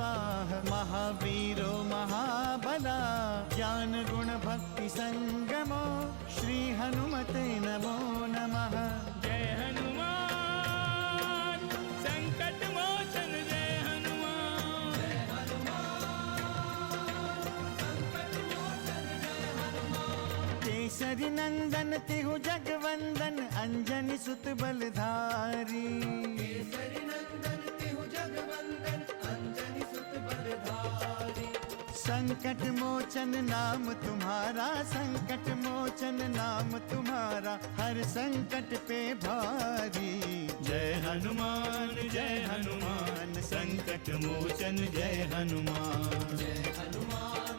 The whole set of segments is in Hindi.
प्रवाह महावीरो महाबला ज्ञान गुण भक्ति संगमो श्री हनुमते नमो नमः। जय हनुमान संकट मोचन जय हनुमान। जय हनुमान संकट मोचन जय हनुमान। केसरी नंदन तिहु जगवंदन अंजनी सुत बलधारी। केसरी नंदन तिहु जगवंदन अंजनी सुत बलधारी। संकट मोचन नाम तुम्हारा संकट मोचन नाम तुम्हारा हर संकट पे भारी। जय हनुमान संकट मोचन जय हनुमान। जय हनुमान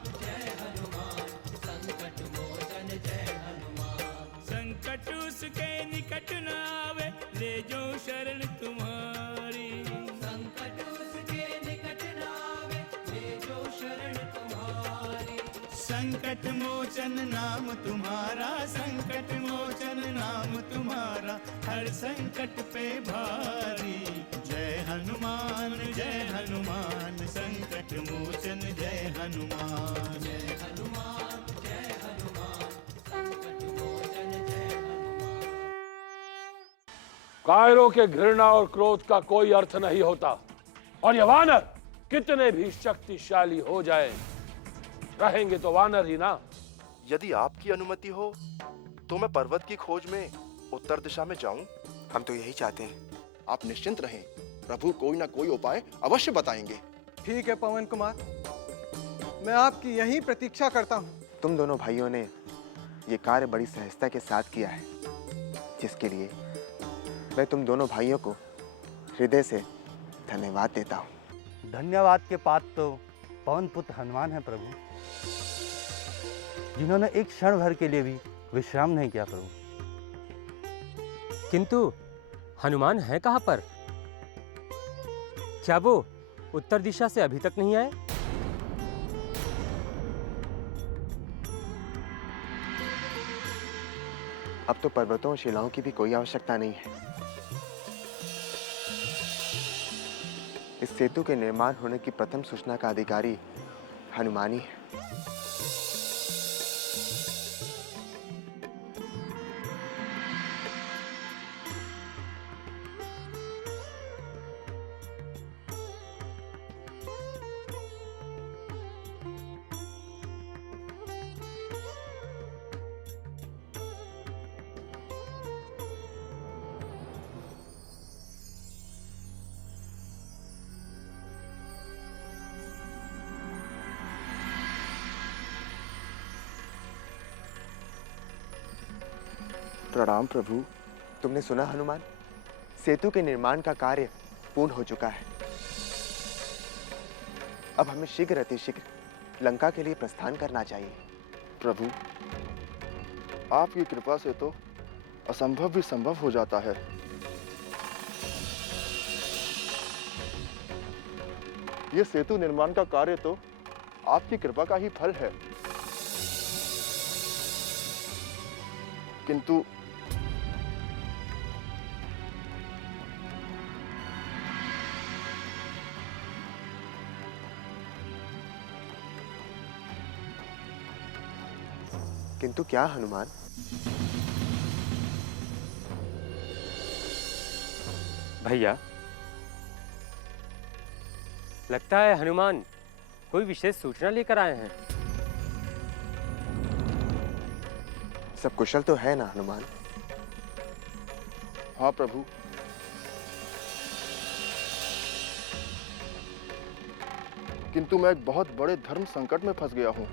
संकट मोचन जय हनुमान। संकट उसके निकट न आवे ले जो शरण तुम्हारी। संकट उसके निकट न आवे ले जो शरण तुम्हारी। संकट मोचन नाम तुम्हारा संकट मोचन नाम तुम्हारा हर संकट पे भारी। जय हनुमान संकट मोचन जय हनुमान। जय हनुमान संकट मोचन जय हनुमान। कायरों के घृणा और क्रोध का कोई अर्थ नहीं होता, और ये वानर कितने भी शक्तिशाली हो जाए रहेंगे तो वानर ही ना। यदि आपकी अनुमति हो तो मैं पर्वत की खोज में उत्तर दिशा में जाऊं। हम तो यही चाहते हैं। आप निश्चिंत रहें, प्रभु कोई ना कोई उपाय अवश्य बताएंगे। ठीक है पवन कुमार, मैं आपकी यही प्रतीक्षा करता हूँ। तुम दोनों भाइयों ने ये कार्य बड़ी सहजता के साथ किया है, जिसके लिए मैं तुम दोनों भाइयों को हृदय से धन्यवाद देता हूँ। धन्यवाद के पात्र तो पवन पुत्र हनुमान है प्रभु, जिन्होंने एक क्षण भर के लिए भी विश्राम नहीं किया प्रभु। किंतु हनुमान है कहाँ पर? क्या वो उत्तर दिशा से अभी तक नहीं आए? अब तो पर्वतों और शिलाओं की भी कोई आवश्यकता नहीं है। इस सेतु के निर्माण होने की प्रथम सूचना का अधिकारी हनुमान ही है। प्रणाम प्रभु। तुमने सुना हनुमान, सेतु के निर्माण का कार्य पूर्ण हो चुका है। अब हमें शीघ्र अतिशीघ्र लंका के लिए प्रस्थान करना चाहिए। प्रभु आपकी कृपा से तो असंभव भी संभव हो जाता है। यह सेतु निर्माण का कार्य तो आपकी कृपा का ही फल है, किंतु किंतु क्या हनुमान? भैया, लगता है हनुमान कोई विशेष सूचना लेकर आए हैं। सब कुशल तो है ना हनुमान? हाँ प्रभु, किंतु मैं एक बहुत बड़े धर्म संकट में फंस गया हूं।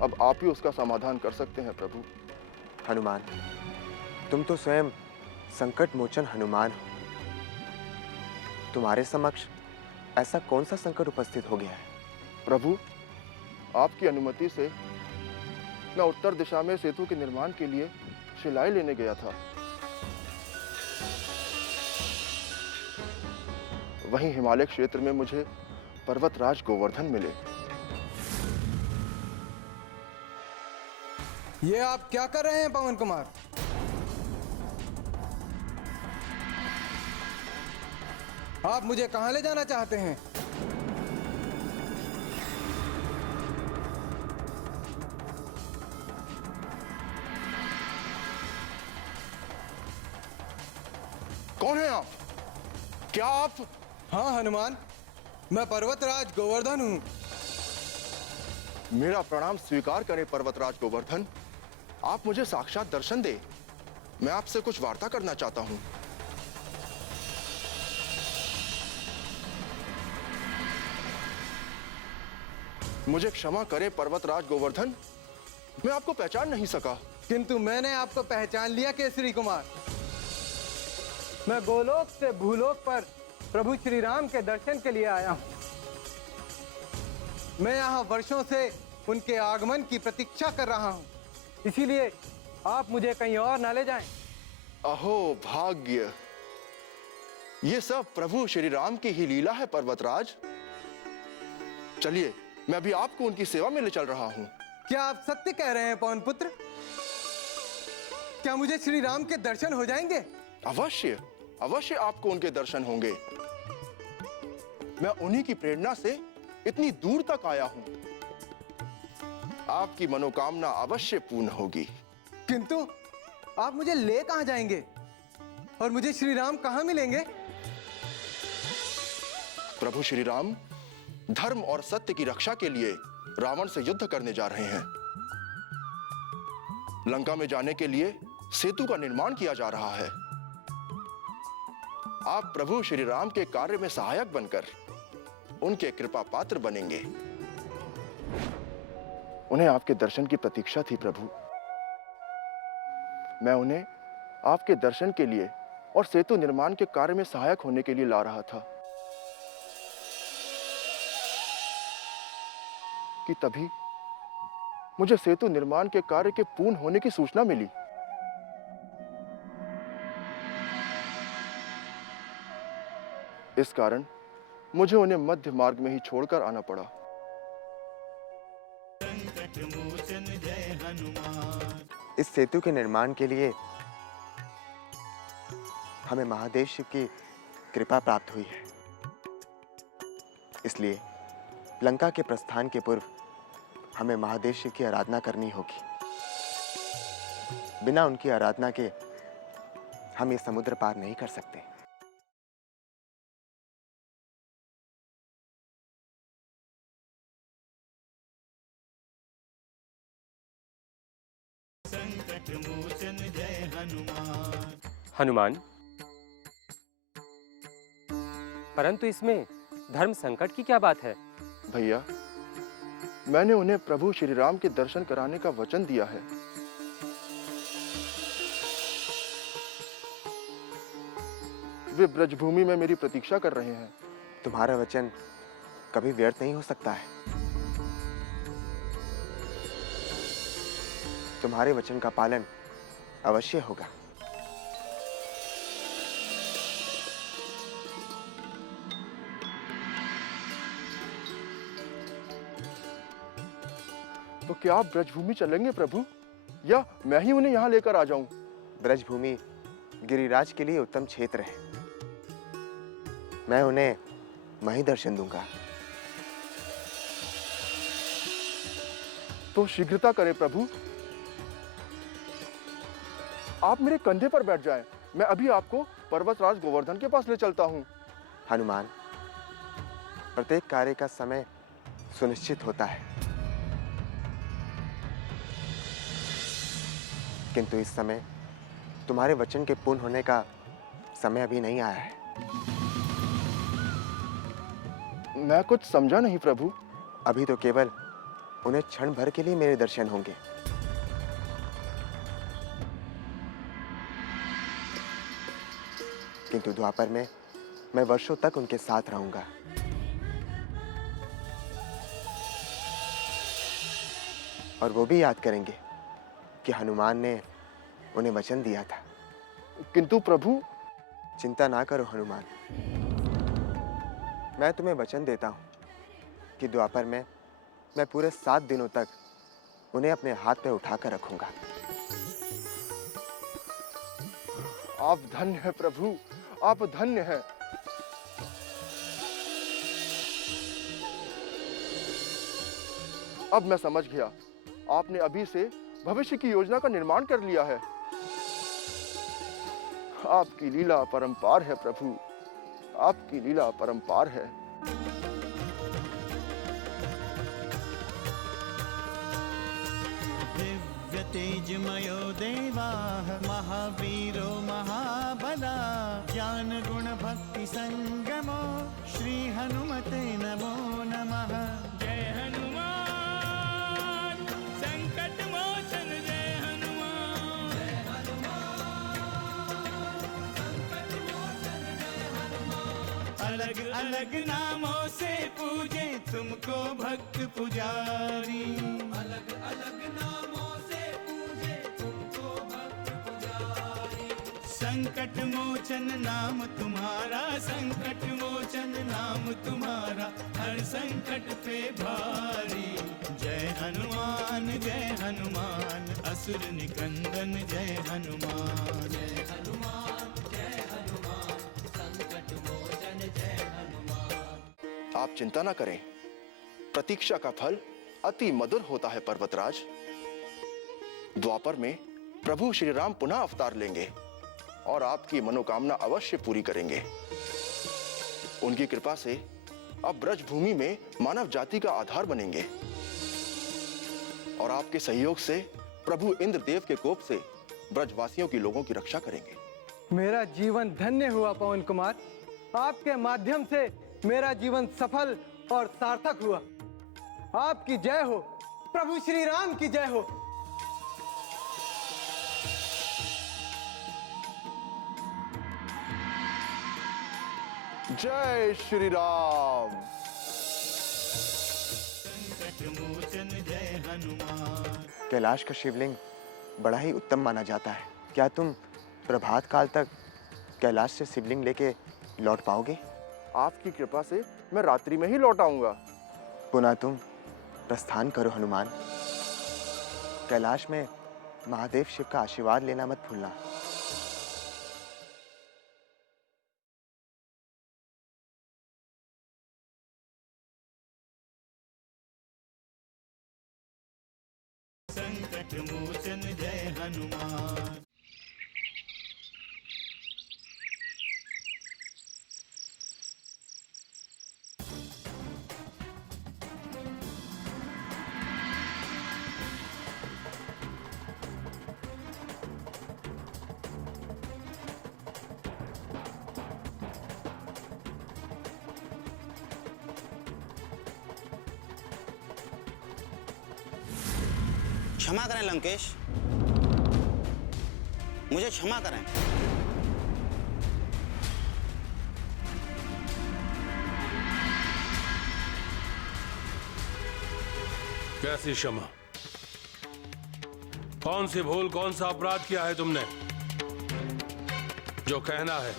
अब आप ही उसका समाधान कर सकते हैं प्रभु। हनुमान, तुम तो स्वयं संकट मोचन हनुमान हो। तुम्हारे समक्ष ऐसा कौन सा संकट उपस्थित हो गया है? प्रभु, आपकी अनुमति से मैं उत्तर दिशा में सेतु के निर्माण के लिए शिलाएं लेने गया था। वहीं हिमालय क्षेत्र में मुझे पर्वतराज गोवर्धन मिले। ये आप क्या कर रहे हैं पवन कुमार? आप मुझे कहाँ ले जाना चाहते हैं? कौन है आप? क्या आप? हाँ हनुमान, मैं पर्वतराज गोवर्धन हूँ। मेरा प्रणाम स्वीकार करें पर्वतराज गोवर्धन। आप मुझे साक्षात दर्शन दे। मैं आपसे कुछ वार्ता करना चाहता हूं। मुझे क्षमा करें पर्वतराज गोवर्धन, मैं आपको पहचान नहीं सका। किंतु मैंने आपको पहचान लिया केसरी कुमार। मैं गोलोक से भूलोक पर प्रभु श्री राम के दर्शन के लिए आया हूँ। मैं यहाँ वर्षों से उनके आगमन की प्रतीक्षा कर रहा हूँ, इसीलिए आप मुझे कहीं और न ले जाएं। अहो भाग्य, ये सब प्रभु श्री राम की ही लीला है पर्वतराज। चलिए, मैं अभी आपको उनकी सेवा में ले चल रहा हूँ। क्या आप सत्य कह रहे हैं पवन पुत्र? क्या मुझे श्री राम के दर्शन हो जाएंगे? अवश्य अवश्य आपको उनके दर्शन होंगे। मैं उन्हीं की प्रेरणा से इतनी दूर तक आया हूं। आपकी मनोकामना अवश्य पूर्ण होगी। किंतु आप मुझे ले कहां जाएंगे और मुझे श्री राम कहां मिलेंगे? प्रभु श्री राम धर्म और सत्य की रक्षा के लिए रावण से युद्ध करने जा रहे हैं। लंका में जाने के लिए सेतु का निर्माण किया जा रहा है। आप प्रभु श्री राम के कार्य में सहायक बनकर उनके कृपा पात्र बनेंगे। उन्हें आपके दर्शन की प्रतीक्षा थी प्रभु। मैं उन्हें आपके दर्शन के लिए और सेतु निर्माण के कार्य में सहायक होने के लिए ला रहा था कि तभी मुझे सेतु निर्माण के कार्य के पूर्ण होने की सूचना मिली। इस कारण मुझे उन्हें मध्य मार्ग में ही छोड़कर आना पड़ा। संकट मोचन जय हनुमान। इस सेतु के निर्माण के लिए हमें महादेव शिव की कृपा प्राप्त हुई है। इसलिए लंका के प्रस्थान के पूर्व हमें महादेव शिव की आराधना करनी होगी। बिना उनकी आराधना के हम ये समुद्र पार नहीं कर सकते। संकट मोचन जय हनुमान। हनुमान, परंतु इसमें धर्म संकट की क्या बात है? भैया, मैंने उन्हें प्रभु श्री राम के दर्शन कराने का वचन दिया है। वे ब्रजभूमि में मेरी प्रतीक्षा कर रहे हैं। तुम्हारा वचन कभी व्यर्थ नहीं हो सकता है। तुम्हारे वचन का पालन अवश्य होगा। तो क्या आप ब्रजभूमि चलेंगे प्रभु, या मैं ही उन्हें यहाँ लेकर आ जाऊं? ब्रजभूमि गिरिराज के लिए उत्तम क्षेत्र है। मैं उन्हें वहीं दर्शन दूंगा। तो शीघ्रता करें प्रभु। आप मेरे कंधे पर बैठ जाएं। मैं अभी आपको पर्वतराज गोवर्धन के पास ले चलता हूं। हनुमान, प्रत्येक कार्य का समय सुनिश्चित होता है, किंतु इस समय तुम्हारे वचन के पूर्ण होने का समय अभी नहीं आया है। मैं कुछ समझा नहीं प्रभु। अभी तो केवल उन्हें क्षण भर के लिए मेरे दर्शन होंगे। किंतु द्वापर में मैं वर्षों तक उनके साथ रहूंगा। और वो भी याद करेंगे कि हनुमान ने उन्हें वचन दिया था। किंतु प्रभु। चिंता ना करो हनुमान, मैं तुम्हें वचन देता हूं कि द्वापर में मैं पूरे 7 दिनों तक उन्हें अपने हाथ पे उठाकर रखूंगा। आप धन्य हैं प्रभु, आप धन्य हैं। अब मैं समझ गया, आपने अभी से भविष्य की योजना का निर्माण कर लिया है। आपकी लीला अपरंपार है प्रभु, आपकी लीला अपरंपार है। दिव्य तेजमयो देवाः महावीरो महाबला ज्ञान गुण भक्ति संगमो श्री हनुमते नमो नमः। जय हनुमान संकट मोचन जय हनुमान। अलग अलग नामों से पूजे तुमको भक्त पुजारी। अलग अलग नामों से पूजे तुमको भक्त पुजारी। संकट मोचन नाम तुम्हारा, संकट मोचन नाम तुम्हारा, हर संकट पे भारी। जय हनुमान असुर निकंदन जय हनुमान। जय हनुमान संकट मोचन जय हनुमान। आप चिंता ना करें, प्रतीक्षा का फल अति मधुर होता है पर्वतराज। द्वापर में प्रभु श्री राम पुनः अवतार लेंगे और आपकी मनोकामना अवश्य पूरी करेंगे। उनकी कृपा से अब ब्रजभूमि में मानव जाति का आधार बनेंगे और आपके सहयोग से प्रभु इंद्रदेव के कोप से ब्रजवासियों की लोगों की रक्षा करेंगे। मेरा जीवन धन्य हुआ पवन कुमार, आपके माध्यम से मेरा जीवन सफल और सार्थक हुआ। आपकी जय हो, प्रभु श्री राम की जय हो। जय श्री राम। संकट मोचन जय हनुमान। कैलाश का शिवलिंग बड़ा ही उत्तम माना जाता है। क्या तुम प्रभात काल तक कैलाश से शिवलिंग लेके लौट पाओगे? आपकी कृपा से मैं रात्रि में ही लौट आऊंगा। पुनः तुम प्रस्थान करो हनुमान। कैलाश में महादेव शिव का आशीर्वाद लेना मत भूलना। संकट मोचन जय हनुमान। क्षमा करें लंकेश, मुझे क्षमा करें। कैसी क्षमा? कौन सी भूल, कौन सा अपराध किया है तुमने? जो कहना है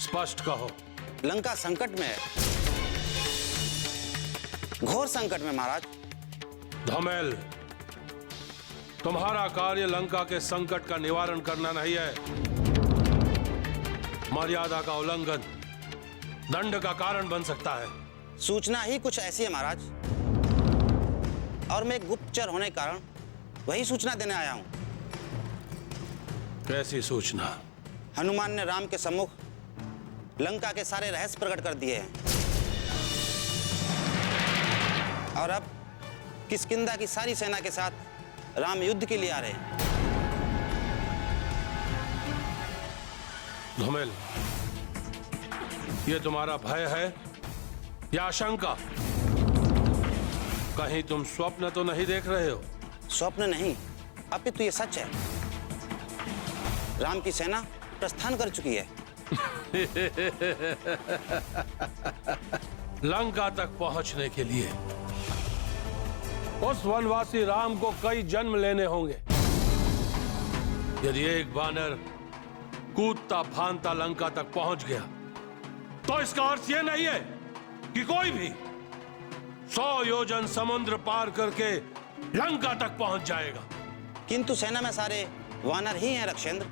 स्पष्ट कहो। लंका संकट में है, घोर संकट में महाराज। धमेल, तुम्हारा कार्य लंका के संकट का निवारण करना नहीं है। मर्यादा का उल्लंघन दंड का कारण बन सकता है। सूचना ही कुछ ऐसी है महाराज, और मैं एक गुप्तचर होने के कारण वही सूचना देने आया हूं। कैसी सूचना? हनुमान ने राम के सम्मुख लंका के सारे रहस्य प्रकट कर दिए हैं और अब किष्किंधा की सारी सेना के साथ राम युद्ध के लिए आ रहे हैं। धूमेल, ये तुम्हारा भय है या आशंका? कहीं तुम स्वप्न तो नहीं देख रहे हो? स्वप्न नहीं, अपितु ये सच है। राम की सेना प्रस्थान कर चुकी है। लंका तक पहुंचने के लिए उस वनवासी राम को कई जन्म लेने होंगे। यदि एक बानर कूदता फांदता लंका तक पहुंच गया तो इसका अर्थ यह नहीं है कि कोई भी 100 योजन समुद्र पार करके लंका तक पहुंच जाएगा। किंतु सेना में सारे वानर ही हैं रक्षेंद्र।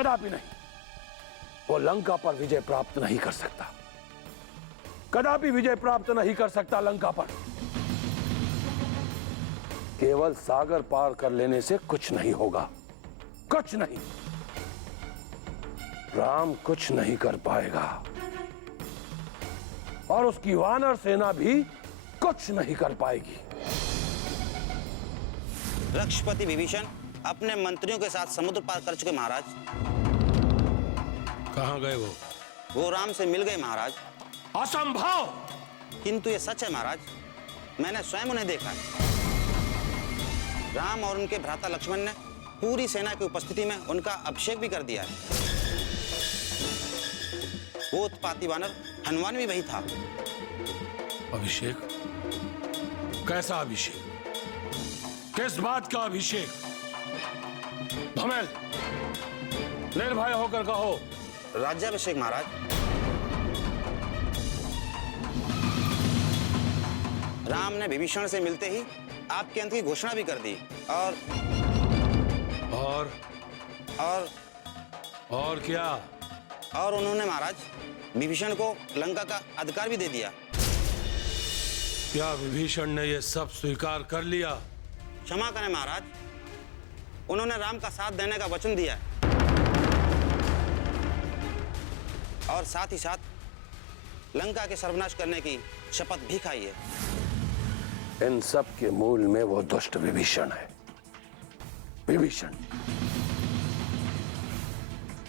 कदापि नहीं। वो लंका पर विजय प्राप्त नहीं कर सकता, कदापि विजय प्राप्त नहीं कर सकता लंका पर। केवल सागर पार कर लेने से कुछ नहीं होगा, कुछ नहीं। राम कुछ नहीं कर पाएगा और उसकी वानर सेना भी कुछ नहीं कर पाएगी। रक्षपति विभीषण अपने मंत्रियों के साथ समुद्र पार कर चुके महाराज। कहां गए वो राम से मिल गए महाराज। असंभव। किंतु ये सच है महाराज, मैंने स्वयं उन्हें देखा है। राम और उनके भ्राता लक्ष्मण ने पूरी सेना की उपस्थिति में उनका अभिषेक भी कर दिया है। वो उत्पाती वानर हनुमान भी वही था। अभिषेक? कैसा अभिषेक? किस बात का अभिषेक? धमेल, निर्भय होकर कहो। राज्याभिषेक महाराज। राम ने विभीषण से मिलते ही आपके अंत की घोषणा भी कर दी और क्या? और उन्होंने महाराज विभीषण को लंका का अधिकार भी दे दिया। क्या विभीषण ने यह सब स्वीकार कर लिया? क्षमा करें महाराज, उन्होंने राम का साथ देने का वचन दिया है और साथ ही साथ लंका के सर्वनाश करने की शपथ भी खाई है। इन सब के मूल में वो दुष्ट विभीषण है। विभीषण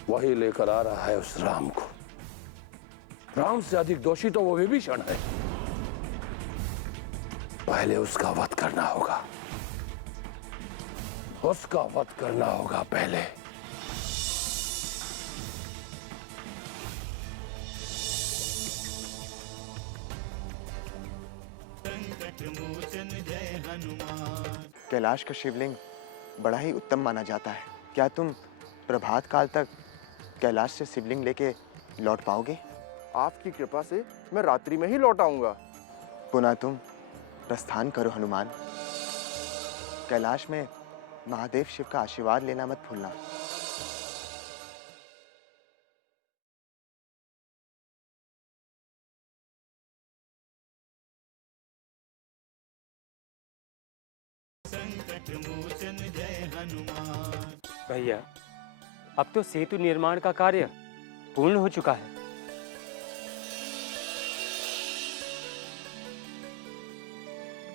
वही लेकर आ रहा है उस राम को। राम से अधिक दोषी तो वो विभीषण है। पहले उसका वध करना होगा, उसका वध करना होगा पहले। संकट मोचन जय हनुमान। कैलाश का शिवलिंग बड़ा ही उत्तम माना जाता है। क्या तुम प्रभात काल तक कैलाश से शिवलिंग लेके लौट पाओगे? आपकी कृपा से मैं रात्रि में ही लौट आऊंगा। पुनः तुम प्रस्थान करो हनुमान। कैलाश में महादेव शिव का आशीर्वाद लेना मत भूलना। संकट मोचन जय हनुमान। भैया, अब तो सेतु निर्माण का कार्य पूर्ण हो चुका है।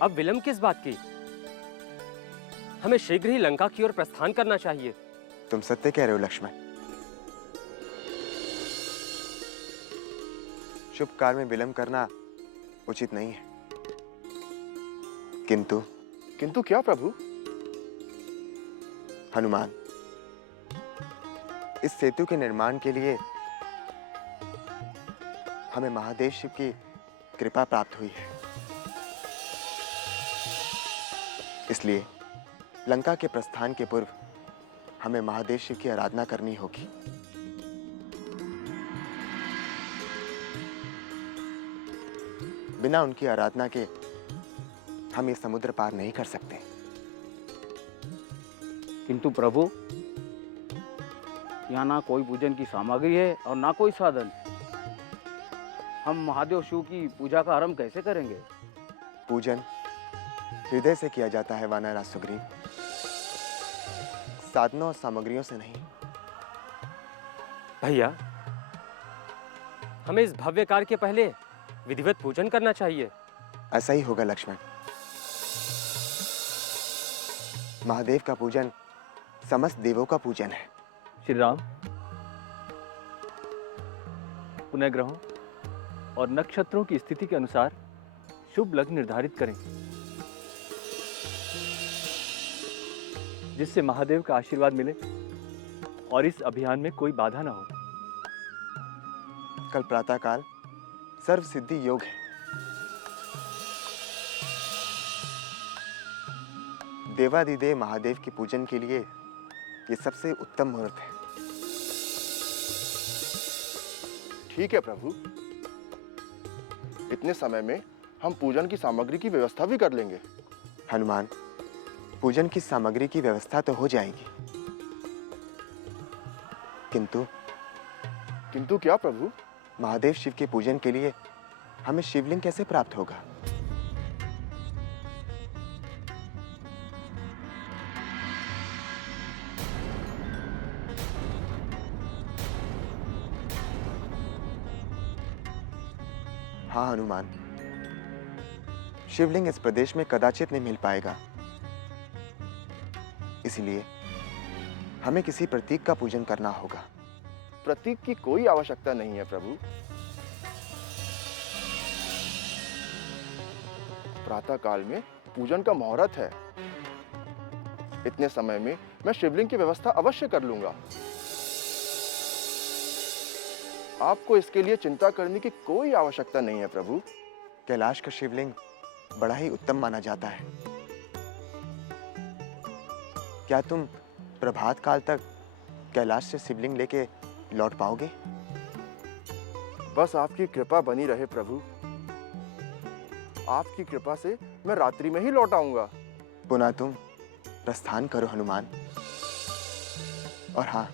अब विलंब किस बात की? हमें शीघ्र ही लंका की ओर प्रस्थान करना चाहिए। तुम सत्य कह रहे हो लक्ष्मण। शुभ कार्य में विलंब करना उचित नहीं है। किंतु क्या प्रभु? हनुमान, इस सेतु के निर्माण के लिए हमें महादेव शिव की कृपा प्राप्त हुई है। इसलिए लंका के प्रस्थान के पूर्व हमें महादेव शिव की आराधना करनी होगी। बिना उनकी आराधना के हम ये समुद्र पार नहीं कर सकते। किंतु प्रभु, यहाँ ना कोई पूजन की सामग्री है और ना कोई साधन। हम महादेव शिव की पूजा का आरंभ कैसे करेंगे? पूजन हृदय से किया जाता है वानर सुग्रीव, साधनों और सामग्रियों से नहीं। भैया, हमें इस भव्य कार्य के पहले विधिवत पूजन करना चाहिए। ऐसा ही होगा लक्ष्मण। महादेव का पूजन समस्त देवों का पूजन है। श्री राम, पुनः ग्रहों और नक्षत्रों की स्थिति के अनुसार शुभ लग्न निर्धारित करें, जिससे महादेव का आशीर्वाद मिले और इस अभियान में कोई बाधा ना हो। कल प्रातःकाल सर्व सिद्धि योग है। देवादिदेव महादेव के पूजन के लिए ये सबसे उत्तम मुहूर्त है। ठीक है प्रभु, इतने समय में हम पूजन की सामग्री की व्यवस्था भी कर लेंगे। हनुमान, पूजन की सामग्री की व्यवस्था तो हो जाएगी, किंतु किंतु क्या प्रभु? महादेव शिव के पूजन के लिए हमें शिवलिंग कैसे प्राप्त होगा? हाँ हनुमान, शिवलिंग इस प्रदेश में कदाचित नहीं मिल पाएगा, इसलिए हमें किसी प्रतीक का पूजन करना होगा। प्रतीक की कोई आवश्यकता नहीं है प्रभु। प्रातः काल में पूजन का मुहूर्त है। इतने समय में मैं शिवलिंग की व्यवस्था अवश्य कर लूंगा। आपको इसके लिए चिंता करने की कोई आवश्यकता नहीं है प्रभु। कैलाश का शिवलिंग बड़ा ही उत्तम माना जाता है। क्या तुम प्रभात काल तक कैलाश से शिवलिंग लेके लौट पाओगे? बस आपकी कृपा बनी रहे प्रभु। आपकी कृपा से मैं रात्रि में ही लौट आऊंगा। पुनः तुम प्रस्थान करो हनुमान। और हाँ,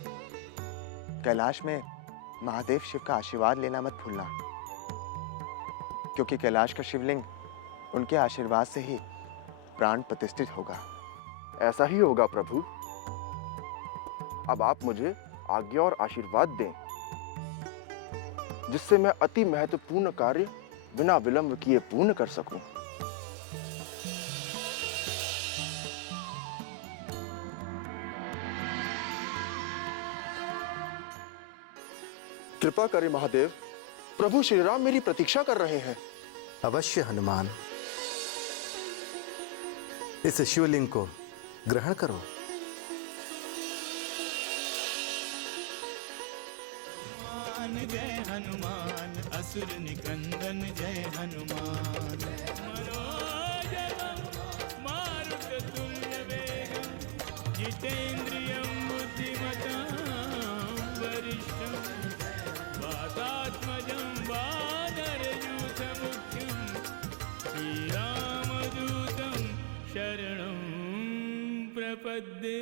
कैलाश में महादेव शिव का आशीर्वाद लेना मत भूलना, क्योंकि कैलाश का शिवलिंग उनके आशीर्वाद से ही प्राण प्रतिष्ठित होगा। ऐसा ही होगा प्रभु। अब आप मुझे आज्ञा और आशीर्वाद दें, जिससे मैं अति महत्वपूर्ण कार्य बिना विलंब किए पूर्ण कर सकूं। कृपा करें महादेव, प्रभु श्री राम मेरी प्रतीक्षा कर रहे हैं। अवश्य हनुमान, इस शिवलिंग को ग्रहण करो। जय हनुमान, असुर निकंदन जय हनुमान। मनोजवं मारुततुल्य वेगं, जितेन्द्रियं बुद्धिमतां वरिष्ठं। वातात्मजं वानरयूथमुख्यं, श्रीरामदूतं शरणं प्रपद्ये।